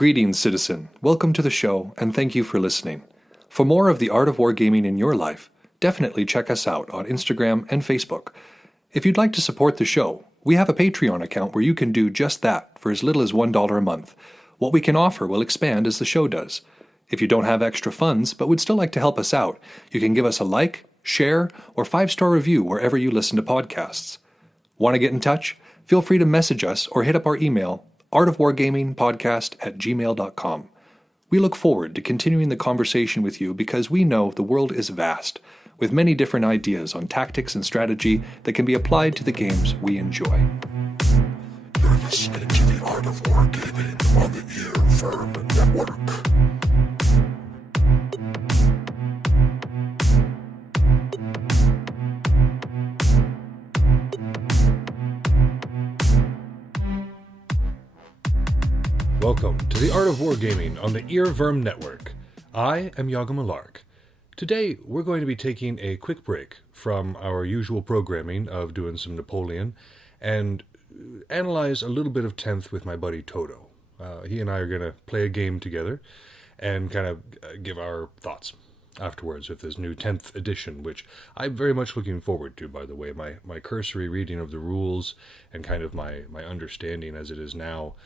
Greetings, citizen. Welcome to the show, and thank you for listening. For more of the art of wargaming in your life, definitely check us out on Instagram and Facebook. If you'd like to support the show, we have a Patreon account where you can do just that for as little as $1 a month. What we can offer will expand as the show does. If you don't have extra funds but would still like to help us out, you can give us a like, share, or 5-star review wherever you listen to podcasts. Want to get in touch? Feel free to message us or hit up our email, artofwargamingpodcast@gmail.com. We look forward to continuing the conversation with you because we know the world is vast, with many different ideas on tactics and strategy that can be applied to the games we enjoy. You're listening to the Art of Wargaming on the Earworm Network. Welcome to the Art of Wargaming on the Earworm Network. I am Yaga Malark. Today we're going to be taking a quick break from our usual programming of doing some Napoleon and analyze a little bit of 10th with my buddy Todo. He and I are going to play a game together and kind of give our thoughts afterwards with this new 10th edition, which I'm very much looking forward to, by the way. My cursory reading of the rules and kind of my understanding as it is now,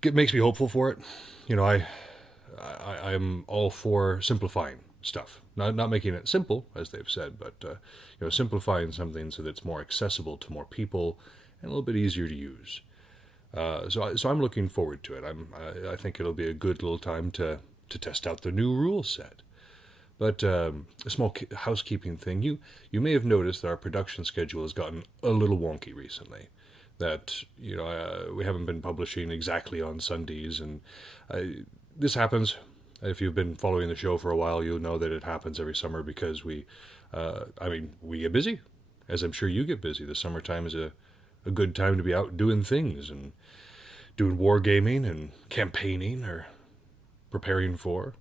it makes me hopeful for it. You know, I'm all for simplifying stuff. Not making it simple, as they've said, but simplifying something so that it's more accessible to more people and a little bit easier to use. So I'm looking forward to it. I think it'll be a good little time to test out the new rule set. But a small housekeeping thing. You may have noticed that our production schedule has gotten a little wonky recently. That we haven't been publishing exactly on Sundays, and this happens. If you've been following the show for a while, you'll know that it happens every summer because we get busy, as I'm sure you get busy. The summertime is a good time to be out doing things and doing wargaming and campaigning or preparing for.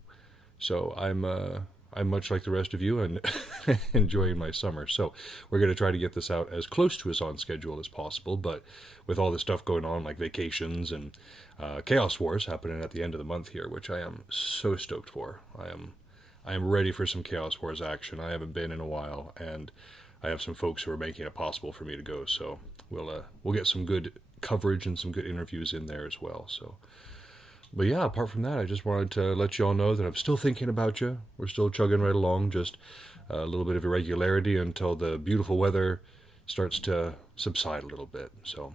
So I'm much like the rest of you and enjoying my summer. So we're going to try to get this out as close to as on schedule as possible. But with all the stuff going on, like vacations and Chaos Wars happening at the end of the month here, which I am so stoked for. I am ready for some Chaos Wars action. I haven't been in a while, and I have some folks who are making it possible for me to go. So we'll get some good coverage and some good interviews in there as well. So. But yeah, apart from that, I just wanted to let you all know that I'm still thinking about you. We're still chugging right along, just a little bit of irregularity until the beautiful weather starts to subside a little bit. So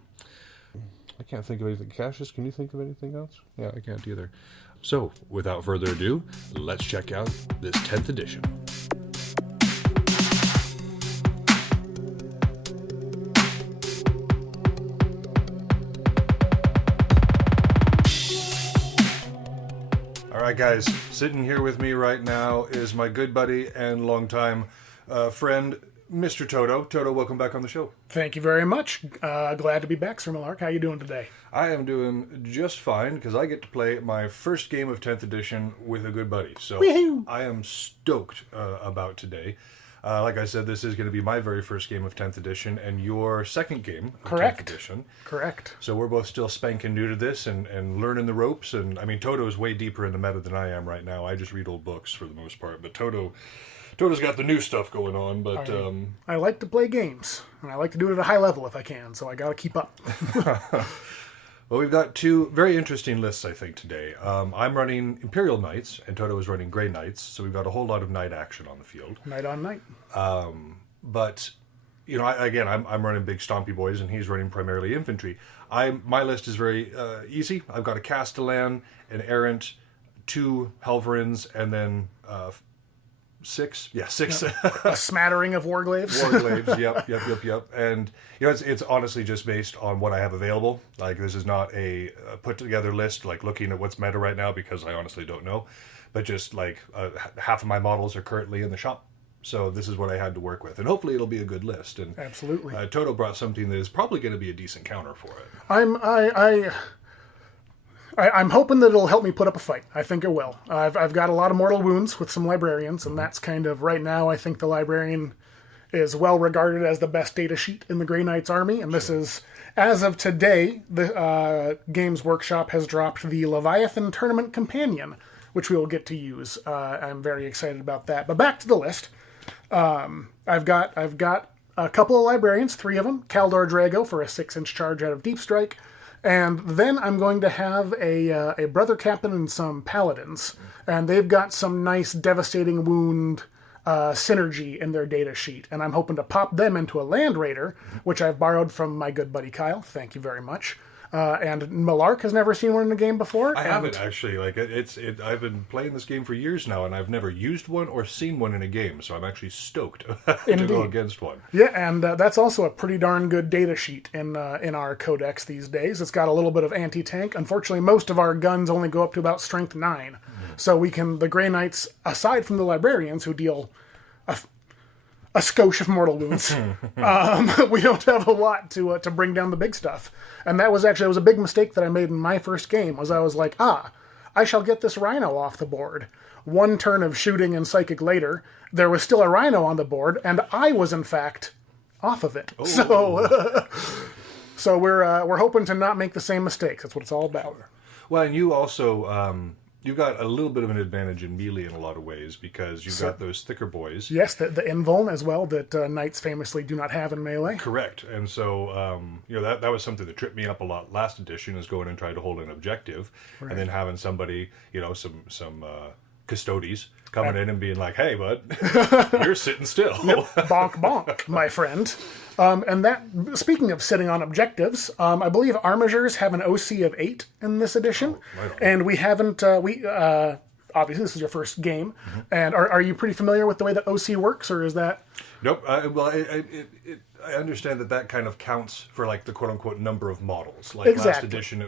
I can't think of anything. Cassius, can you think of anything else? Yeah, I can't either. So without further ado, let's check out this 10th edition. Alright guys, sitting here with me right now is my good buddy and longtime friend, Mr. Todo. Todo, welcome back on the show. Thank you very much. Glad to be back, Sir Malark. How you doing today? I am doing just fine because I get to play my first game of 10th edition with a good buddy. So Wee-hoo. I am stoked about today. Like I said, this is going to be my very first game of 10th edition and your second game of 10th edition. Correct. So we're both still spanking new to this and learning the ropes. And I mean, Toto is way deeper in the meta than I am right now. I just read old books for the most part. But Toto's got the new stuff going on. But I like to play games, and I like to do it at a high level if I can, so I got to keep up. Well, we've got two very interesting lists, I think, today. I'm running Imperial Knights, and Toto is running Grey Knights, so we've got a whole lot of knight action on the field. Night on night. But, I'm running big stompy boys, and he's running primarily infantry. My list is very easy. I've got a Castellan, an Errant, 2 Helverins, and then six. Yeah, 6. A smattering of Warglaves. Warglaves, yep. And, it's honestly just based on what I have available. Like, this is not a put-together list, like, looking at what's meta right now, because I honestly don't know. But just, like, half of my models are currently in the shop. So this is what I had to work with. And hopefully it'll be a good list. And absolutely. Toto brought something that is probably going to be a decent counter for it. I'm hoping that it'll help me put up a fight. I think it will. I've got a lot of mortal wounds with some librarians, and that's kind of, right now, I think the librarian is well regarded as the best data sheet in the Grey Knights army, and this is, as of today, the Games Workshop has dropped the Leviathan Tournament Companion, which we will get to use. I'm very excited about that. But back to the list. I've got a couple of librarians, 3 of them, Kaldor Drago for a 6-inch charge out of Deep Strike, and then I'm going to have a Brother Captain and some Paladins, and they've got some nice Devastating Wound synergy in their data sheet, and I'm hoping to pop them into a Land Raider, which I've borrowed from my good buddy Kyle. Thank you very much. And Malark has never seen one in the game before. I haven't actually. I've been playing this game for years now, and I've never used one or seen one in a game. So I'm actually stoked to go against one. Yeah, and that's also a pretty darn good data sheet in our codex these days. It's got a little bit of anti-tank. Unfortunately, most of our guns only go up to about strength 9, so the Grey Knights, aside from the librarians who deal a skosh of mortal wounds. We don't have a lot to bring down the big stuff. And it was a big mistake that I made in my first game, was I was like, I shall get this rhino off the board. 1 turn of shooting and psychic later, there was still a rhino on the board, and I was in fact off of it. Oh. So we're hoping to not make the same mistakes. That's what it's all about. Well, and you also you've got a little bit of an advantage in melee in a lot of ways, because you've got those thicker boys. Yes, the invuln as well that knights famously do not have in melee. Correct. And so, that was something that tripped me up a lot last edition, is going and trying to hold an objective, and then having somebody, some custodies coming in and being like, hey, bud, you're sitting still. Yep. Bonk, bonk, my friend. And that, speaking of sitting on objectives, I believe Armigers have an OC of 8 in this edition, and we haven't. Obviously, this is your first game, and are you pretty familiar with the way that OC works, or is that? Nope. I understand that kind of counts for like the quote unquote number of models. Like last edition,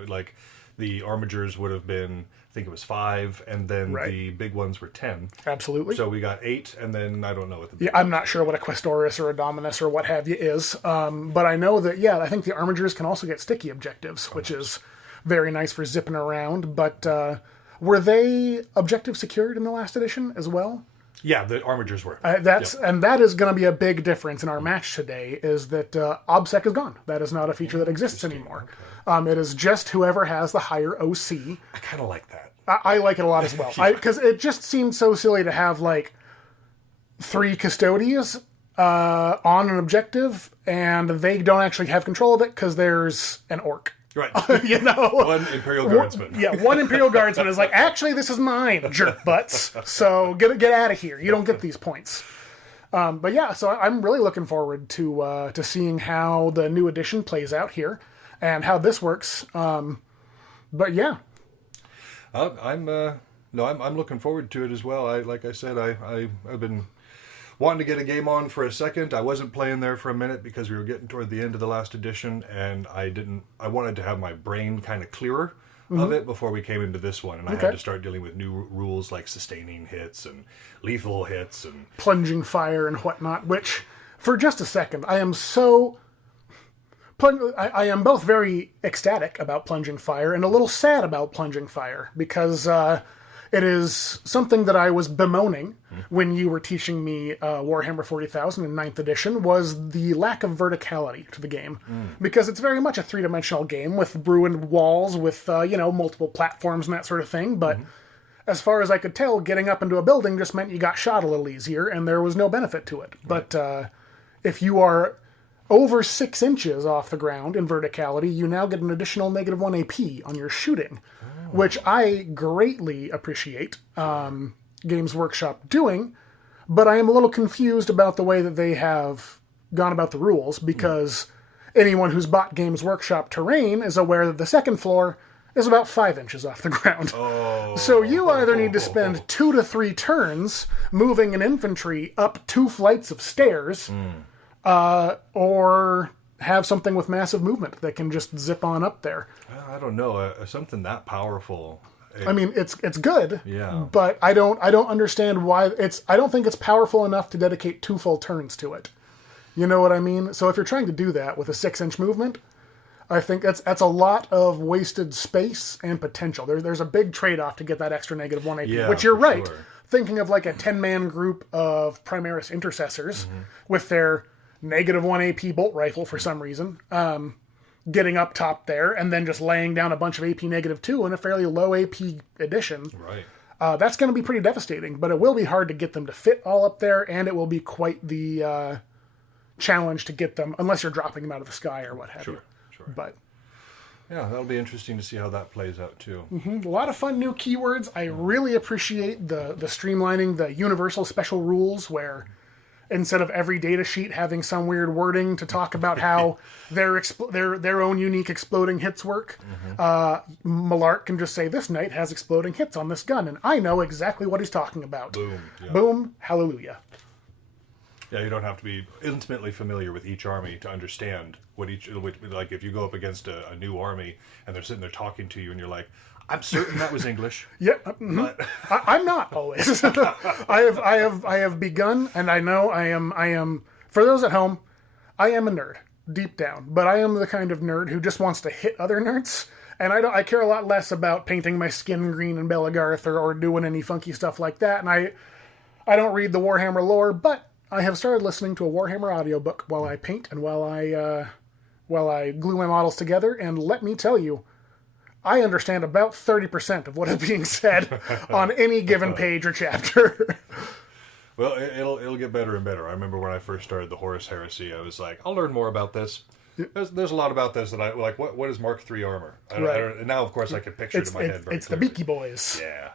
the Armigers would have been, I think it was 5, and then the big ones were 10. Absolutely. So we got 8, and then I don't know what the I'm not sure what a Questoris or a Dominus or what have you is, but I know that, I think the Armigers can also get sticky objectives, which is very nice for zipping around, but were they objective secured in the last edition as well? Yeah, the Armigers were. And that is going to be a big difference in our match today, is that OBSEC is gone. That is not a feature that exists anymore. Okay. It is just whoever has the higher OC. I kind of like that. I like it a lot as well. Because it just seems so silly to have, 3 custodians on an objective, and they don't actually have control of it because there's an orc. Right. One Imperial Guardsman. One Imperial Guardsman is like, actually, this is mine, jerk butts. So get out of here. You don't get these points. So I'm really looking forward to seeing how the new edition plays out here and how this works. I'm looking forward to it as well. Like I said, I've been wanting to get a game on for a second. I wasn't playing there for a minute because we were getting toward the end of the last edition, and I wanted to have my brain kind of clearer of it before we came into this one, and I had to start dealing with new rules like sustaining hits and lethal hits and plunging fire and whatnot, which, for just a second, I am both very ecstatic about plunging fire and a little sad about plunging fire, because it is something that I was bemoaning when you were teaching me Warhammer 40,000 in 9th edition, was the lack of verticality to the game. Because it's very much a 3-dimensional game with ruined walls, with multiple platforms and that sort of thing, but as far as I could tell, getting up into a building just meant you got shot a little easier, and there was no benefit to it. Right. But if you are over 6 inches off the ground in verticality, you now get an additional -1 AP on your shooting, which I greatly appreciate Games Workshop doing, but I am a little confused about the way that they have gone about the rules, because anyone who's bought Games Workshop terrain is aware that the second floor is about 5 inches off the ground. So you either need to spend 2 to 3 turns moving an infantry up 2 flights of stairs, or have something with massive movement that can just zip on up there. I don't know, something that powerful. It's good. Yeah. But I don't understand why I don't think it's powerful enough to dedicate 2 full turns to it. You know what I mean? So if you're trying to do that with a 6-inch movement, I think that's a lot of wasted space and potential. There's a big trade-off to get that extra negative 1 AP, Yeah, which you're for right. sure. Thinking of like a 10-man group of Primaris Intercessors with their negative 1 AP bolt rifle for some reason, getting up top there and then just laying down a bunch of AP negative 2 in a fairly low AP edition. Right. That's going to be pretty devastating, but it will be hard to get them to fit all up there, and it will be quite the challenge to get them, unless you're dropping them out of the sky or what have you. Sure. But Yeah, that'll be interesting to see how that plays out too. a lot of fun new keywords. I really appreciate the streamlining, the universal special rules, where instead of every data sheet having some weird wording to talk about how their own unique exploding hits work, Malark can just say, this knight has exploding hits on this gun, and I know exactly what he's talking about. Boom. Yeah. Boom, hallelujah. Yeah, you don't have to be intimately familiar with each army to understand what each, like if you go up against a new army and they're sitting there talking to you and you're like, I'm certain that was English. Yeah, But I'm not always. I have begun, and I know I am. For those at home, I am a nerd deep down, but I am the kind of nerd who just wants to hit other nerds, and I care a lot less about painting my skin green in Belagarth or doing any funky stuff like that. And I don't read the Warhammer lore, but I have started listening to a Warhammer audiobook while I paint and while I glue my models together. And let me tell you, I understand about 30% of what is being said on any given page or chapter. well, it'll get better and better. I remember when I first started the Horus Heresy, I was like, I'll learn more about this. There's a lot about this that I like. What is Mark III armor? And now, of course, I can picture it in my head. It's the Beaky Boys. Yeah.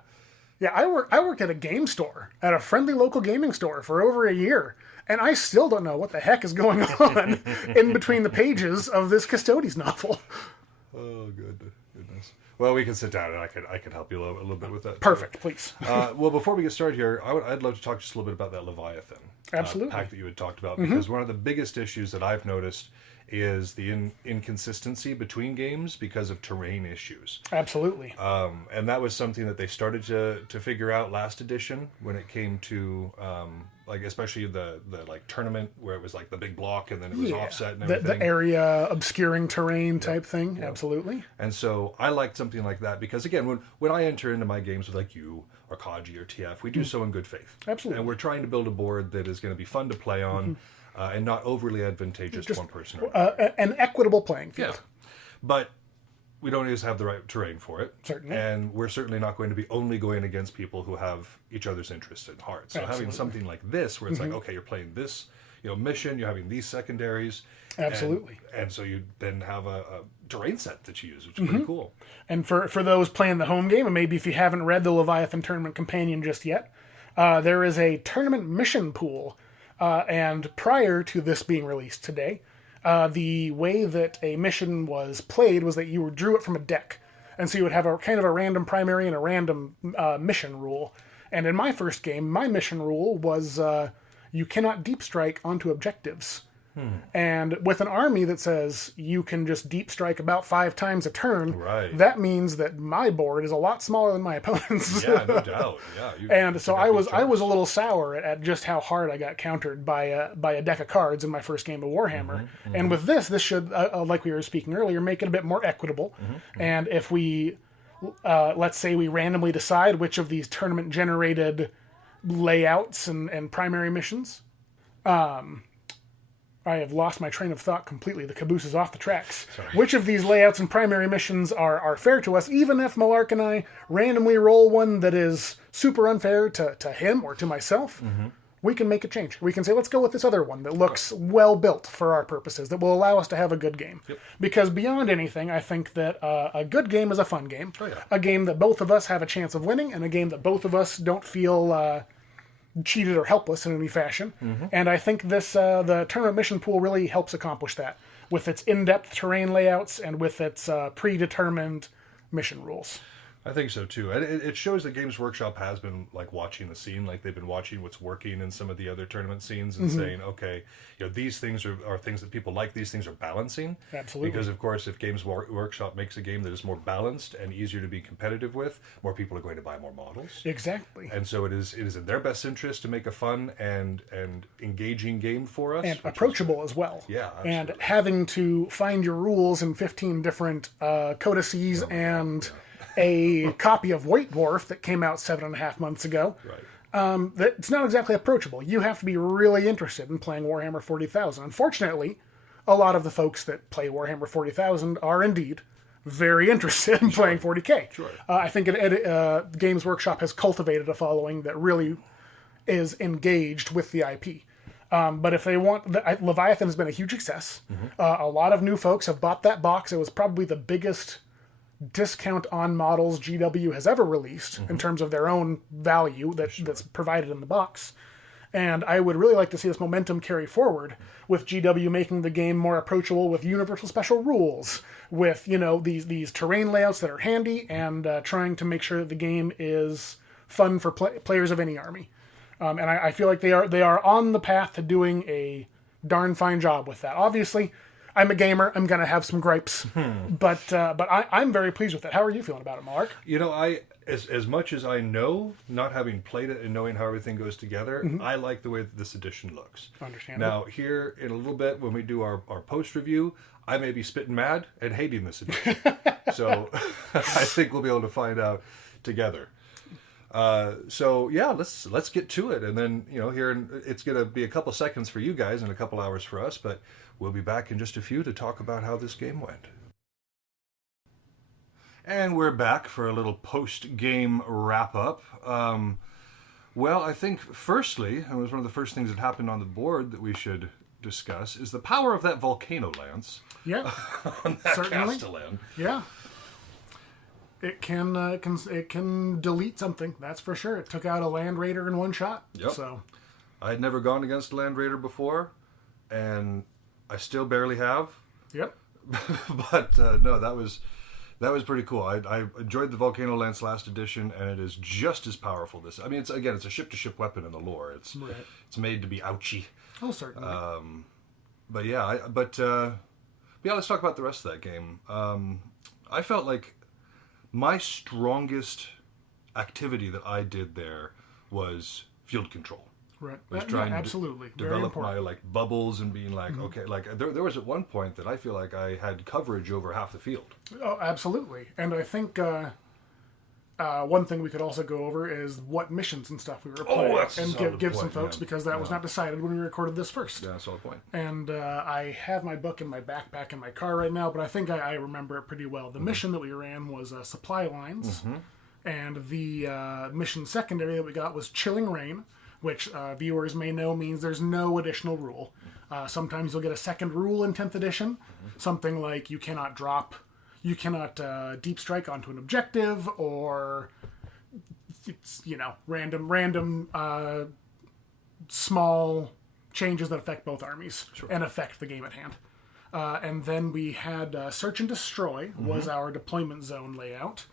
Yeah, I work at a game store, at a friendly local gaming store for over a year, and I still don't know what the heck is going on in between the pages of this Custodes novel. Oh, goodness. Well, we can sit down and I can help you a little bit with that. Perfect, please. Well, before we get started here, I'd love to talk just a little bit about that Leviathan Absolutely. pack that you had talked about, because one of the biggest issues that I've noticed is the inconsistency between games because of terrain issues. Absolutely. And that was something that they started to figure out last edition when it came to like especially the like tournament where it was like the big block and then it was offset and everything. The area obscuring terrain type thing. Yep. Absolutely. And so I liked something like that because again, when I enter into my games with like you or Kaji or TF, we do so in good faith. Absolutely. And we're trying to build a board that is going to be fun to play on. And not overly advantageous to one person. An equitable playing field. Yeah. But we don't always have the right terrain for it. Certainly. And we're certainly not going to be only going against people who have each other's interests at heart. So having something like this, where it's like, okay, you're playing this mission, you're having these secondaries. Absolutely. And so you then have a terrain set that you use, which is pretty cool. And for those playing the home game, and maybe if you haven't read the Leviathan Tournament Companion just yet, there is a tournament mission pool. And prior to this being released today, the way that a mission was played was that you drew it from a deck. And so you would have a kind of a random primary and a random mission rule. And in my first game, my mission rule was you cannot deep strike onto objectives. And with an army that says you can just deep strike about 5 times a turn, that means that my board is a lot smaller than my opponent's. Yeah, no doubt. Yeah. And so I was a little sour at just how hard I got countered by a deck of cards in my first game of Warhammer. And with this should, like we were speaking earlier, make it a bit more equitable. And if we, let's say we randomly decide which of these tournament-generated layouts and primary missions, I have lost my train of thought completely. The caboose is off the tracks. Sorry. Which of these layouts and primary missions are fair to us, even if Malark and I randomly roll one that is super unfair to him or to myself, we can make a change. We can say, let's go with this other one that looks well built for our purposes, that will allow us to have a good game. Yep. Because beyond anything, I think that a good game is a fun game. Oh, yeah. A game that both of us have a chance of winning, and a game that both of us don't feel cheated or helpless in any fashion. And I think this the tournament mission pool really helps accomplish that with its in-depth terrain layouts and with its predetermined mission rules. I think so too. And it shows that Games Workshop has been like watching the scene, like they've been watching what's working in some of the other tournament scenes and saying, okay, these things are things that people like, these things are balancing. Absolutely. Because of course, if Games Workshop makes a game that is more balanced and easier to be competitive with, more people are going to buy more models. Exactly. And so it is in their best interest to make a fun and engaging game for us. And approachable as well. Yeah, absolutely. And having to find your rules in 15 different codices and a copy of White Dwarf that came out 7.5 months ago. Right. It's not exactly approachable. You have to be really interested in playing Warhammer 40,000. Unfortunately, a lot of the folks that play Warhammer 40,000 are indeed very interested in playing 40K. Sure. I think Games Workshop has cultivated a following that really is engaged with the IP. But if they want, Leviathan has been a huge success. A lot of new folks have bought that box. It was probably the biggest discount on models GW has ever released in terms of their own value that's provided in the box. And I would really like to see this momentum carry forward with GW making the game more approachable with universal special rules, with these terrain layouts that are handy, and trying to make sure that the game is fun for players of any army. And I feel like they are on the path to doing a darn fine job with that. Obviously, I'm a gamer. I'm going to have some gripes, but I'm very pleased with it. How are you feeling about it, Malark? I as much as I know, not having played it and knowing how everything goes together, I like the way that this edition looks. Understandable. Now, here in a little bit, when we do our post review, I may be spitting mad and hating this edition. So I think we'll be able to find out together. So yeah, let's get to it, and then it's going to be a couple seconds for you guys and a couple hours for us, but we'll be back in just a few to talk about how this game went. And we're back for a little post-game wrap-up. Well, I think firstly, it was one of the first things that happened on the board that we should discuss, is the power of that volcano lance. Yeah, on that certainly. Castellan. Yeah. It can delete something, that's for sure. It took out a Land Raider in one shot. Yep. So I had never gone against a Land Raider before, and I still barely have. Yep. But no, that was pretty cool. I enjoyed the Volcano Lance last edition, and it is just as powerful. It's a ship-to-ship weapon in the lore. It's made to be ouchy. Oh, certainly. But yeah, let's talk about the rest of that game. I felt like my strongest activity that I did there was field control. Right. Was trying absolutely. to develop my bubbles and being like, okay, there was at one point that I feel like I had coverage over half the field. Oh, absolutely. And I think one thing we could also go over is what missions and stuff we were playing, and give some folks, because that was not decided when we recorded this first. Yeah, that's all the point. And I have my book in my backpack in my car right now, but I think I remember it pretty well. The mission that we ran was supply lines, and the mission secondary that we got was Chilling Rain, which viewers may know means there's no additional rule. Sometimes you'll get a second rule in 10th edition, something like you cannot deep strike onto an objective, or random small changes that affect both armies and affect the game at hand. And then we had Search and Destroy was our deployment zone layout.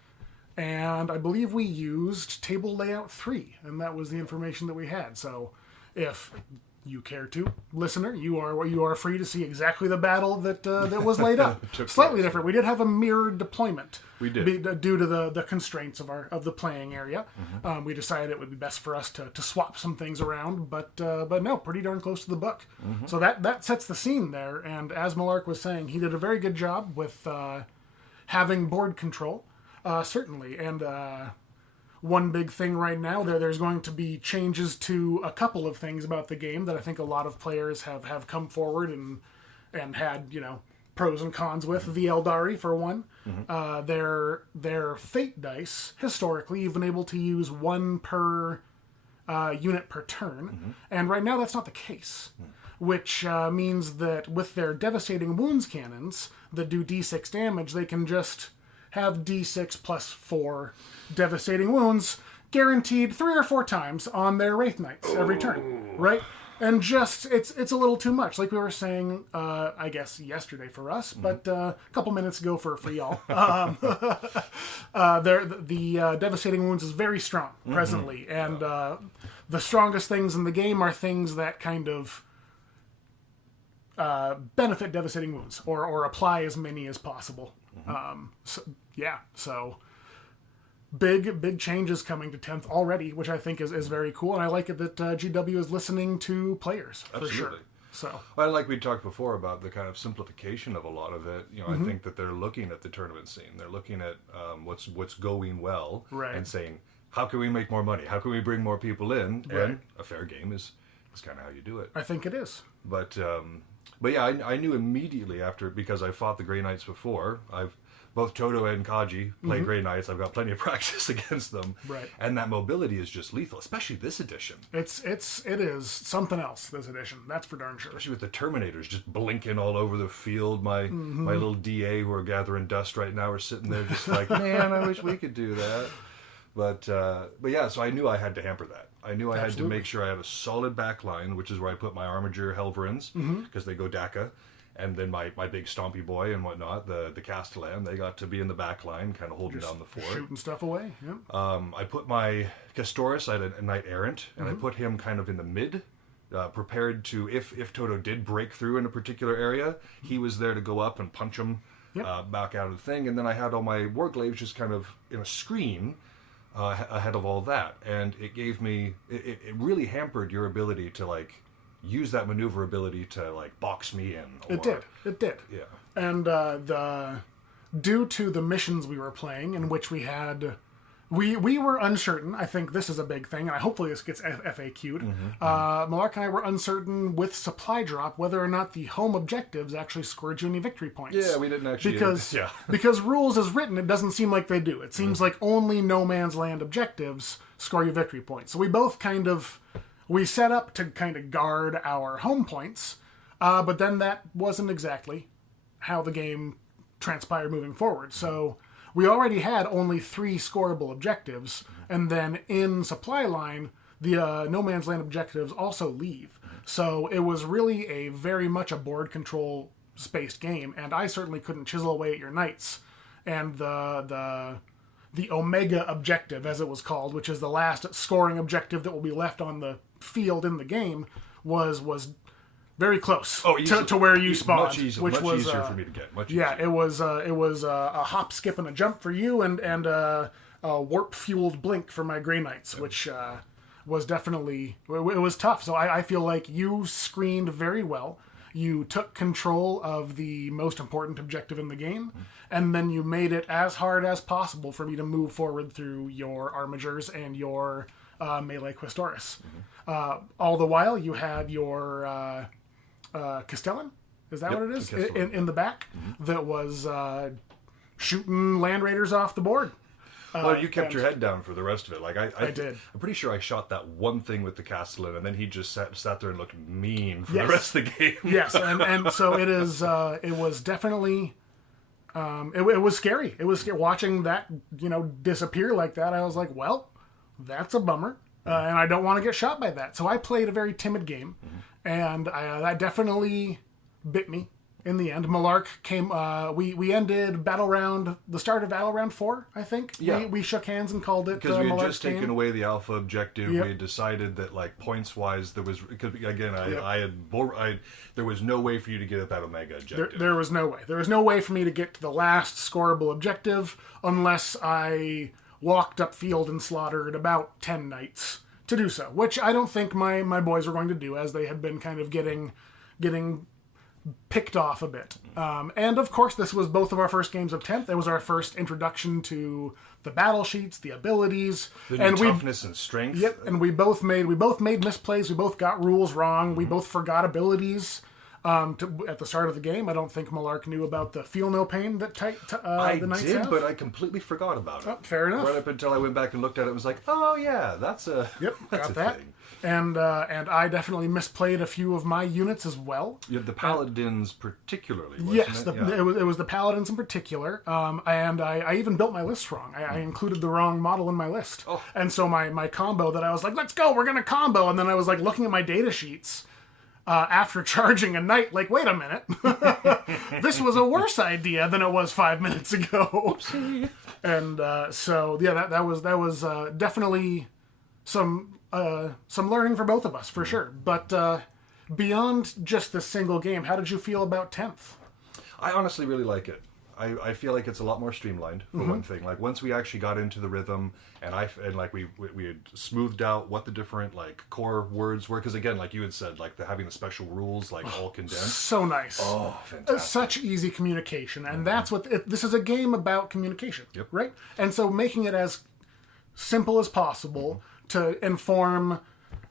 And I believe we used table layout 3, and that was the information that we had. So if you care to, listener, you are free to see exactly the battle that was laid out. Slightly different. We did have a mirrored deployment. We did. Due to the constraints of the playing area. We decided it would be best for us to swap some things around, but no, pretty darn close to the book. So that sets the scene there, and as Malark was saying, he did a very good job with having board control. Certainly, and one big thing right now, there's going to be changes to a couple of things about the game that I think a lot of players have come forward and had pros and cons with. The Eldari, for one, their fate dice, historically, you've been able to use one per unit per turn, and right now that's not the case. Which means that with their devastating wounds cannons that do d6 damage, they can just have d6 plus 4 devastating wounds guaranteed 3 or 4 times on their Wraith Knights every turn, right? And just it's a little too much, like we were saying, I guess yesterday for us, but a couple minutes ago for y'all. The devastating wounds is very strong presently, and the strongest things in the game are things that kind of benefit devastating wounds or apply as many as possible. So big changes coming to 10th already, which I think is very cool, and I like it that GW is listening to players. Absolutely. For sure. So, well, like we talked before about the kind of simplification of a lot of it, I think that they're looking at the tournament scene. They're looking at what's going well, right, and saying, how can we make more money? How can we bring more people in? Right. And a fair game is kind of how you do it. I think it is. But yeah, I knew immediately after, because I fought the Grey Knights before. Both Todo and Kaji play Grey Knights. I've got plenty of practice against them. Right. And that mobility is just lethal, especially this edition. It is something else, this edition. That's for darn sure. Especially with the Terminators just blinking all over the field. My little DA who are gathering dust right now are sitting there just like, man, I wish we could do that. But yeah, so I knew I had to hamper that. I knew I had to make sure I had a solid back line, which is where I put my Armiger Helverins, because they go DACA. And then my big stompy boy and whatnot, the Castellan, they got to be in the back line, kind of holding down the fort. Shooting stuff away, yeah. I put my Castorus, I had a Knight Errant, and I put him kind of in the mid, prepared to, if Todo did break through in a particular area, he was there to go up and punch him back out of the thing. And then I had all my Warglaves just kind of in a screen ahead of all that. And it gave me, it really hampered your ability to, like, use that maneuverability to like box me in. It did. Yeah. And due to the missions we were playing, in which we were uncertain. I think this is a big thing, and hopefully this gets FAQ'd. Malark and I were uncertain with supply drop whether or not the home objectives actually scored you any victory points. Yeah, we didn't actually. Because rules as written, it doesn't seem like they do. It seems like only no man's land objectives score you victory points. So we both we set up to kind of guard our home points, but then that wasn't exactly how the game transpired moving forward. So we already had only 3 scoreable objectives, and then in supply line, the no man's land objectives also leave. So it was really a very much a board control spaced game, and I certainly couldn't chisel away at your knights. And the Omega objective, as it was called, which is the last scoring objective that will be left on the field in the game, was very close to where you spawned. Much easier for me to get. It was a hop, skip, and a jump for you, and a warp fueled blink for my Grey Knights, which was definitely, it was tough. So I feel like you screened very well. You took control of the most important objective in the game, and then you made it as hard as possible for me to move forward through your Armigers and your melee Questoris. All the while, you had your Castellan, is that what it is? In the back, that was shooting Land Raiders off the board. Well, you kept your head down for the rest of it. Like I did. I'm pretty sure I shot that one thing with the Castellan, and then he just sat there and looked mean for the rest of the game. Yes, and so it is. It was definitely. It was scary. It was scary watching that disappear like that. I was like, well, that's a bummer, and I don't want to get shot by that. So I played a very timid game, and that definitely bit me. In the end, Malark came. We ended the start of Battle Round 4, I think. Yeah. We shook hands and called it. Because we had Malark's just taken game. away the alpha objective. Yep. We had decided that, like, points wise, there was, because again, there was no way for you to get at that Omega objective. There was no way. There was no way for me to get to the last scoreable objective unless I walked upfield and slaughtered about 10 knights to do so, which I don't think my boys were going to do, as they had been kind of getting picked off a bit. And of course, this was both of our first games of 10th. It was our first introduction to the battle sheets, the abilities, and toughness and strength. Yep, and we both made misplays. We both got rules wrong. We both forgot abilities. At the start of the game, I don't think Malark knew about the feel no pain that I the knights did, have. but I completely forgot about it. Oh, fair enough. Right up until I went back and looked at it, and was like, oh yeah, that's a Got a that. thing. And I definitely misplayed a few of my units as well. Yeah, the paladins particularly. Wasn't Yes, it? it was the paladins in particular, and I even built my list wrong. I included the wrong model in my list, and so my combo that I was like, let's go, we're gonna combo, and then I was like looking at my data sheets after charging a knight, like, wait a minute, this was a worse idea than it was 5 minutes ago. And so yeah, that was definitely some learning for both of us, for sure. But beyond just the single game, how did you feel about 10th? I honestly really like it. I feel like it's a lot more streamlined, for one thing. Like, once we actually got into the rhythm, and like we had smoothed out what the different like core words were, because again, like you had said, like having the special rules like all condensed. So nice. Oh, fantastic. Such easy communication, and that's what this is, a game about communication. Yep. Right? And so making it as simple as possible to inform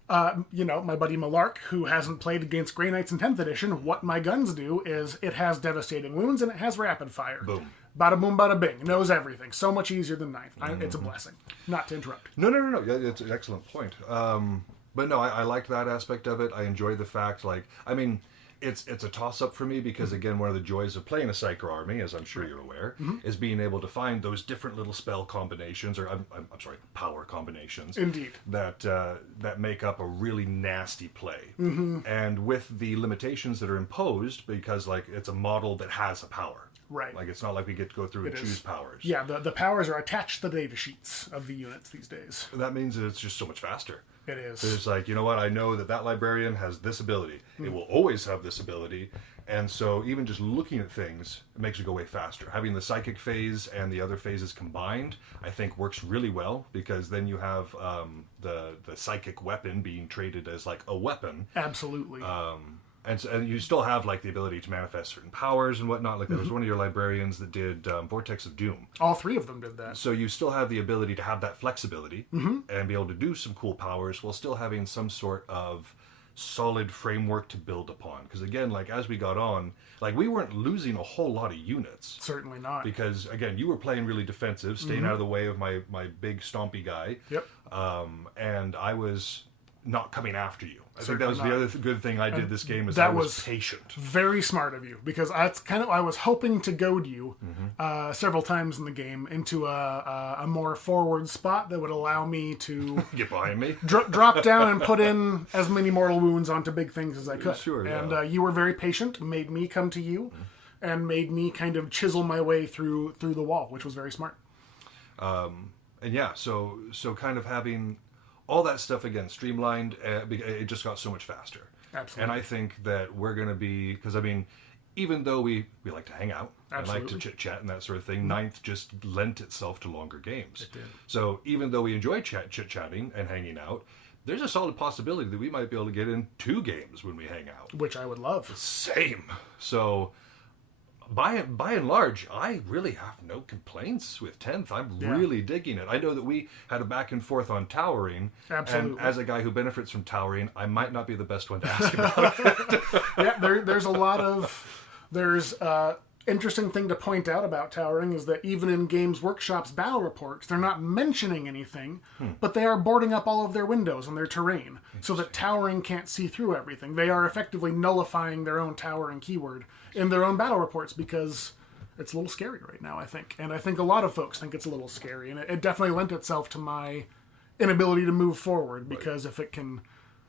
my buddy Malark, who hasn't played against Grey Knights in 10th edition, what my guns do is it has devastating wounds and it has rapid fire. Boom. Bada boom, bada bing. It knows everything. So much easier than 9th. It's a blessing. Not to interrupt. No. Yeah, it's an excellent point. But no, I liked that aspect of it. I enjoyed the fact, like, I mean, it's a toss-up for me because, again, one of the joys of playing a Psycho army, as I'm sure you're aware, is being able to find those different little spell combinations, or I'm sorry, power combinations. Indeed. That make up a really nasty play. And with the limitations that are imposed, because, like, it's a model that has a power. Right. Like, it's not like we get to go through and choose powers. Yeah, the powers are attached to the data sheets of the units these days. That means that it's just so much faster. It is. It's like, you know what, I know that librarian has this ability. It will always have this ability. And so even just looking at things, it makes you go way faster. Having the psychic phase and the other phases combined, I think works really well, because then you have the psychic weapon being traded as like a weapon. Absolutely. And you still have like the ability to manifest certain powers and whatnot. Like there was one of your librarians that did Vortex of Doom. All three of them did that. So you still have the ability to have that flexibility and be able to do some cool powers while still having some sort of solid framework to build upon. Because again, like as we got on, like we weren't losing a whole lot of units. Certainly not. Because again, you were playing really defensive, staying out of the way of my big stompy guy. Yep. And I was not coming after you. I think that was Certainly the other good thing I did this game, is that I was was patient. Very smart of you, because I was hoping to goad you several times in the game into a more forward spot that would allow me to Get behind me. drop down and put in as many mortal wounds onto big things as I could. Sure, and yeah. you were very patient, made me come to you, and made me kind of chisel my way through the wall, which was very smart. And yeah, so kind of having all that stuff again streamlined, it just got so much faster. Absolutely. And I think that we're going to be, because I mean, even though we like to hang out and like to chit chat and that sort of thing, 9th just lent itself to longer games. It did. So even though we enjoy chit chatting and hanging out, there's a solid possibility that we might be able to get in 2 games when we hang out. Which I would love. Same. So by and large, I really have no complaints with 10th. I'm really digging it. I know that we had a back and forth on towering. Absolutely. And as a guy who benefits from towering, I might not be the best one to ask about it. Yeah, there's a lot of... There's interesting thing to point out about towering is that even in Games Workshop's battle reports, they're not mentioning anything, but they are boarding up all of their windows and their terrain so that towering can't see through everything. They are effectively nullifying their own towering keyword in their own battle reports because it's a little scary right now, I think. And I think a lot of folks think it's a little scary, and it definitely lent itself to my inability to move forward, because if it can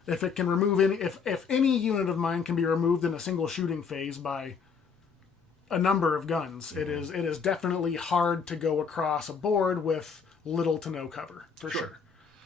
remove if any unit of mine can be removed in a single shooting phase by a number of guns, it is definitely hard to go across a board with little to no cover, for sure.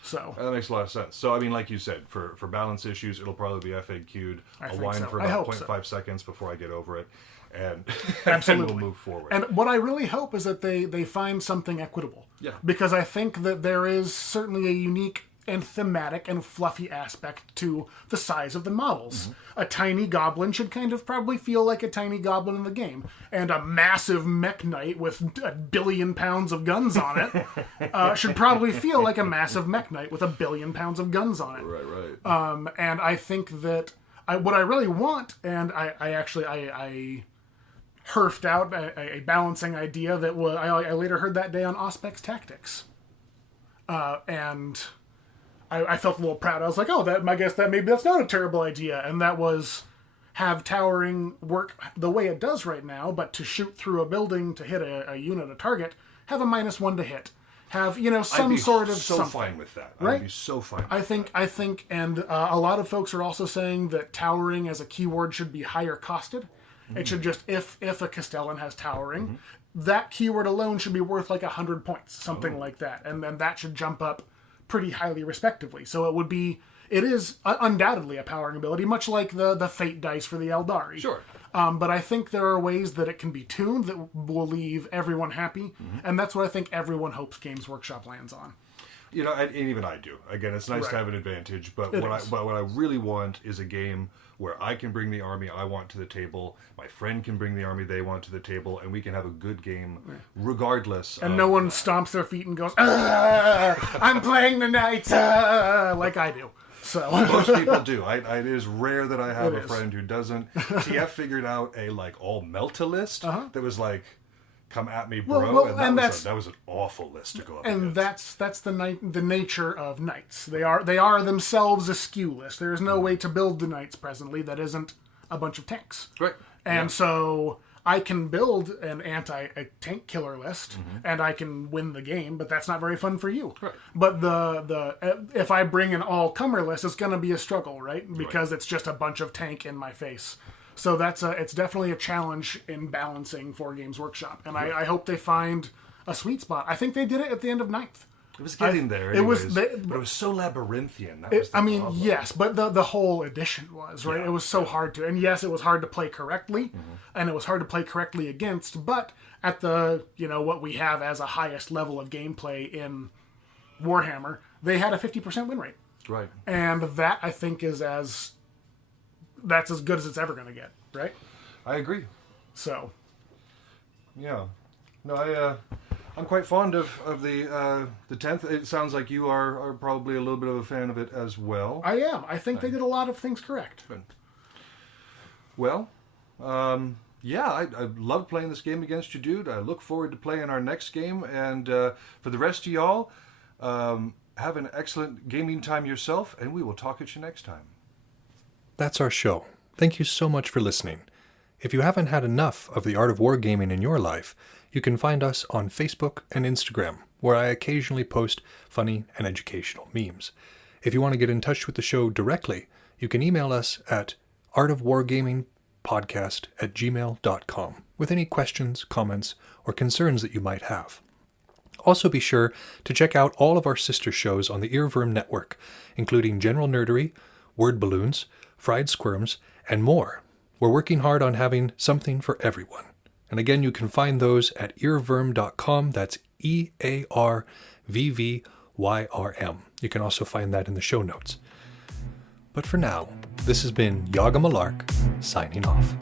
So that makes a lot of sense. So, I mean, like you said, for balance issues, it'll probably be FAQ'd. I'll whine so. for I about hope 0.5 seconds before I get over it. And, Absolutely. and we'll move forward. And what I really hope is that they find something equitable. Yeah. Because I think that there is certainly a unique and thematic and fluffy aspect to the size of the models. A tiny goblin should kind of probably feel like a tiny goblin in the game. And a massive mech knight with 1 billion pounds of guns on it should probably feel like a massive mech knight with 1 billion pounds of guns on it. Right. And I think that what I really want, and I herfed out a balancing idea that I later heard that day on Auspex Tactics. And I felt a little proud. I was like, oh, I guess maybe that's not a terrible idea. And that was have towering work the way it does right now, but to shoot through a building to hit a unit, a target, have a -1 to hit. Have, some sort of so something. fine with that. Right? I'd be so fine with I think, and a lot of folks are also saying that towering as a keyword should be higher costed. It should just, if a Castellan has towering, that keyword alone should be worth like 100 points, something like that. And then that should jump up pretty highly respectively. So it is undoubtedly a powering ability, much like the Fate dice for the Eldari. Sure. But I think there are ways that it can be tuned that will leave everyone happy. And that's what I think everyone hopes Games Workshop lands on. And even I do. Again, it's nice to have an advantage, but what I really want is a game where I can bring the army I want to the table, my friend can bring the army they want to the table, and we can have a good game regardless. And no one stomps their feet and goes, I'm playing the knights, like I do. So most people do. It is rare that I have a friend who doesn't. TF figured out a all Melta list that was like, come at me, bro. And that was an awful list to go up and against. that's the nature of knights. They are themselves a skew list. There is no way to build the knights presently that isn't a bunch of tanks. Right. And so I can build a tank killer list and I can win the game, but that's not very fun for you. Right. But if I bring an all-comer list, it's going to be a struggle, right? Because it's just a bunch of tank in my face. So it's definitely a challenge in balancing for Games Workshop, and I hope they find a sweet spot. I think they did it at the end of 9th. It was getting there. Anyways, but it was so labyrinthian. Yes, but the whole edition was right. It was so hard to, and yes, it was hard to play correctly, and it was hard to play correctly against. But at the what we have as a highest level of gameplay in Warhammer, they had a 50% win rate. Right. And that I think that's as good as it's ever going to get, right? I agree. So, yeah, no, I'm quite fond of the 10th. It sounds like you are probably a little bit of a fan of it as well. I am. I think they did a lot of things correct. Well, I love playing this game against you, dude. I look forward to playing our next game, and for the rest of y'all, have an excellent gaming time yourself, and we will talk at you next time. That's our show. Thank you so much for listening. If you haven't had enough of the art of wargaming in your life, you can find us on Facebook and Instagram, where I occasionally post funny and educational memes. If you want to get in touch with the show directly, you can email us at artofwargamingpodcast@gmail.com with any questions, comments, or concerns that you might have. Also be sure to check out all of our sister shows on the Earworm Network, including General Nerdery, Word Balloons, Fried Squirms, and more. We're working hard on having something for everyone. And again, you can find those at earworm.com. That's EARVVYRM. You can also find that in the show notes. But for now, this has been Yaga Malark, signing off.